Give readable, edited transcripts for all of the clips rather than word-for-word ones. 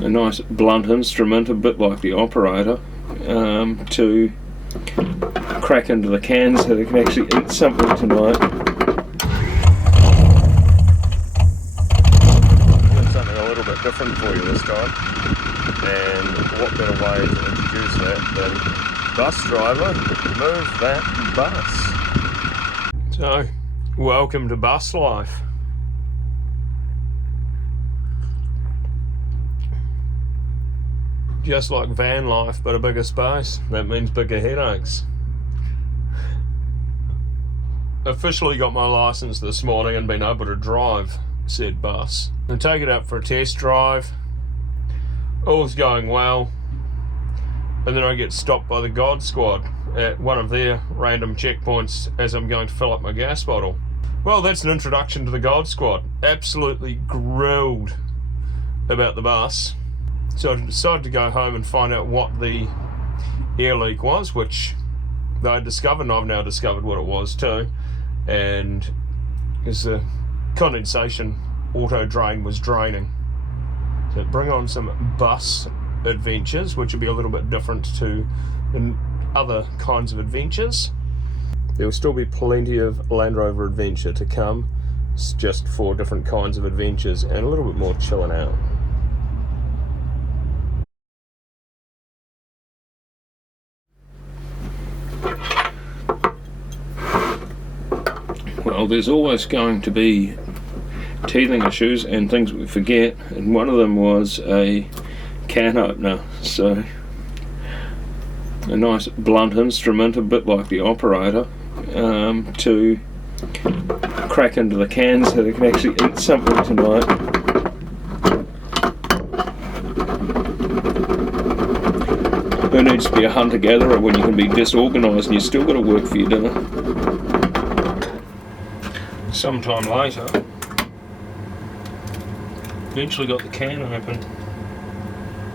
a nice blunt instrument, a bit like the operator, to crack into the can so they can actually eat something tonight. Got something a little bit different for you this time, and what better way to introduce that than bus driver, move that bus. So, welcome to bus life. Just like van life, but a bigger space. That means bigger headaches. Officially got my license this morning and been able to drive said bus. And take it out for a test drive. All's going well. And then I get stopped by the God Squad at one of their random checkpoints as I'm going to fill up my gas bottle. Well, that's an introduction to the God Squad. Absolutely grilled about the bus. So I decided to go home and find out what the air leak was, which they had discovered, and I've now discovered what it was too. And because the condensation auto drain was draining. So bring on some bus adventures, which would be a little bit different to other kinds of adventures. There will still be plenty of Land Rover adventure to come. It's just 4 different kinds of adventures and a little bit more chilling out. Well, there's always going to be teething issues and things we forget, and one of them was a can opener. So a nice blunt instrument, a bit like the operator, to crack into the can so they can actually eat something tonight. Who needs to be a hunter-gatherer when you can be disorganised and you still got to work for your dinner? Sometime later, eventually got the can open.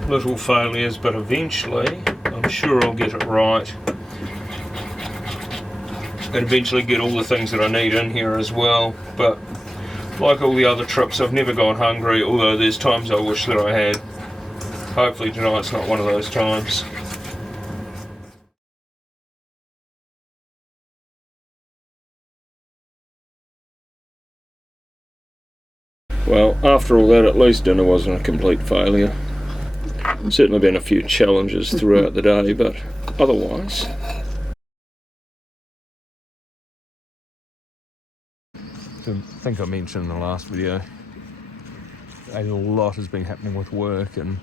Little failures, but eventually I'm sure I'll get it right and eventually get all the things that I need in here as well. But like all the other trips, I've never gone hungry, although there's times I wish that I had. Hopefully tonight's not one of those times. Well, after all that, at least dinner wasn't a complete failure. Certainly been a few challenges throughout the day, but otherwise. I think I mentioned in the last video, a lot has been happening with work and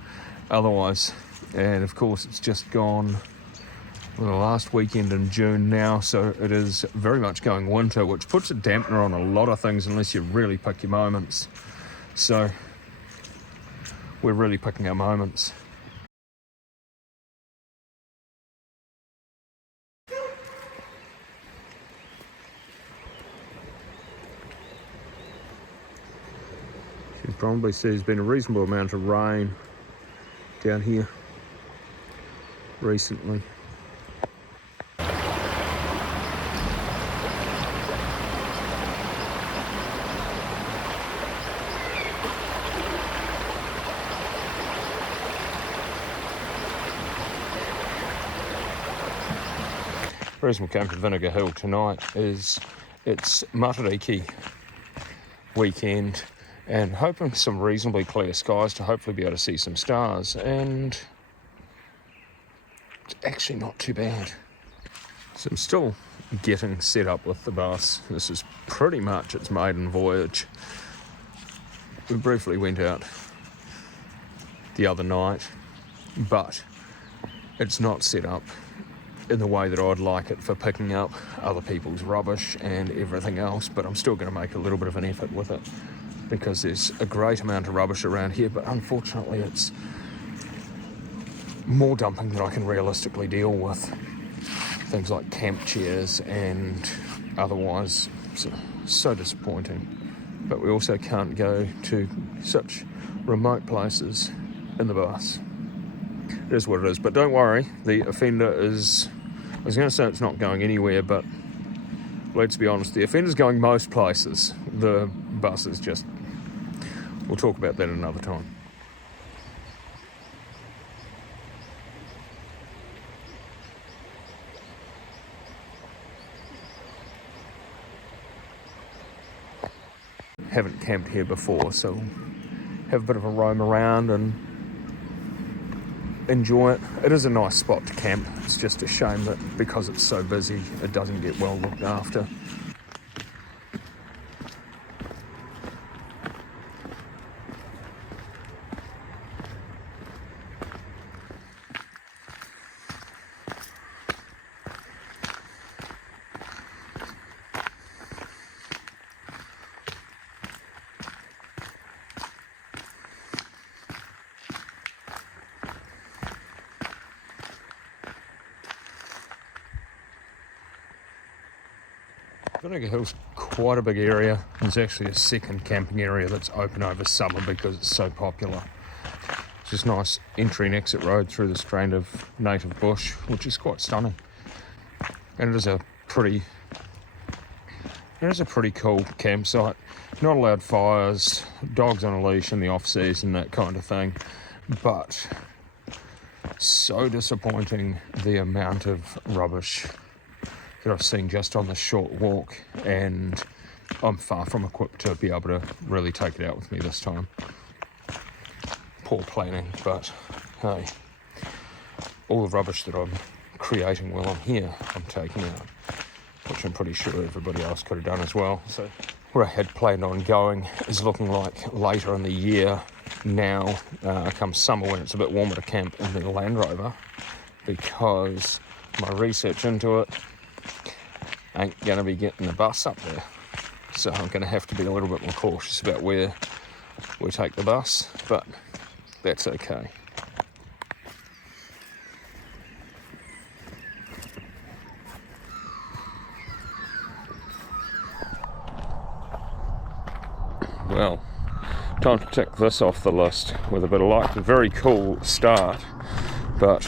otherwise, and of course it's just gone the last weekend in June now, so it is very much going winter, which puts a dampener on a lot of things unless you really pick your moments. So we're really picking our moments. You can probably see there's been a reasonable amount of rain down here recently. The reason we came to Vinegar Hill tonight is it's Matariki weekend and hoping some reasonably clear skies to hopefully be able to see some stars, and it's actually not too bad. So I'm still getting set up with the bus. This is pretty much its maiden voyage. We briefly went out the other night, but it's not set up in the way that I'd like it for picking up other people's rubbish and everything else, but I'm still going to make a little bit of an effort with it because there's a great amount of rubbish around here, but unfortunately it's more dumping than I can realistically deal with. Things like camp chairs and otherwise, so disappointing. But we also can't go to such remote places in the bus. It is what it is, but don't worry, the offender is, I was going to say it's not going anywhere, but let's be honest, the offender's going most places. The bus is just, we'll talk about that another time. haven't camped here before, so have a bit of a roam around and enjoy it. It is a nice spot to camp. It's just a shame that because it's so busy, it doesn't get well looked after. Vinegar Hill's quite a big area. There's actually a second camping area that's open over summer because it's so popular. It's just nice entry and exit road through this drain of native bush, which is quite stunning. And it is a pretty cool campsite. Not allowed fires, dogs on a leash in the off season, that kind of thing. But so disappointing the amount of rubbish that I've seen just on the short walk, and I'm far from equipped to be able to really take it out with me this time. Poor planning, but hey, all the rubbish that I'm creating while I'm here, I'm taking out, which I'm pretty sure everybody else could have done as well. So where I had planned on going is looking like later in the year now, come summer when it's a bit warmer to camp in the Land Rover, because my research into it ain't going to be getting the bus up there. So I'm going to have to be a little bit more cautious about where we take the bus, but that's okay. Well, time to tick this off the list with a bit of luck. A very cool start, but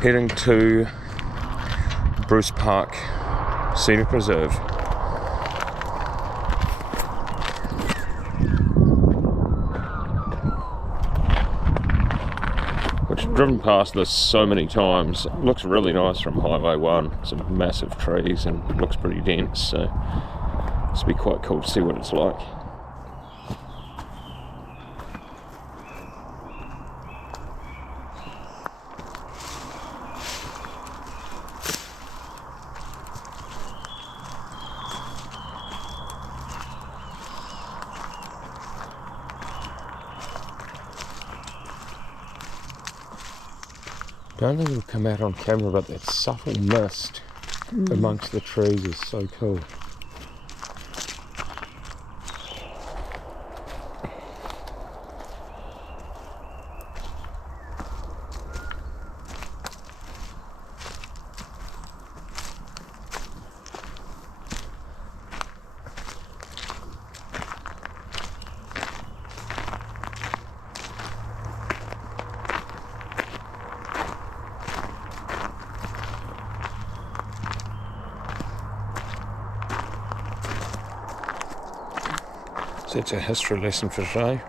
heading to Bruce Park Scenic Reserve. Which I've driven past this so many times. It looks really nice from Highway 1. Some massive trees and it looks pretty dense, so it's be quite cool to see what it's like. I don't think it'll come out on camera, but that subtle mist amongst the trees is so cool. So it's a history lesson for today.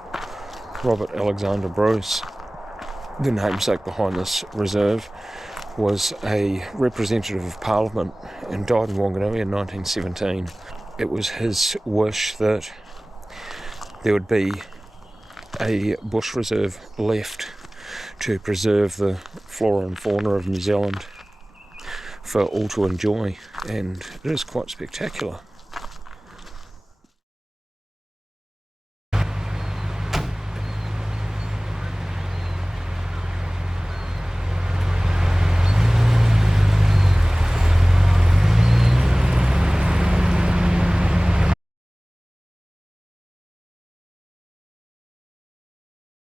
Robert Alexander Bruce, the namesake behind this reserve, was a representative of Parliament and died in Wanganui in 1917. It was his wish that there would be a bush reserve left to preserve the flora and fauna of New Zealand for all to enjoy, and it is quite spectacular.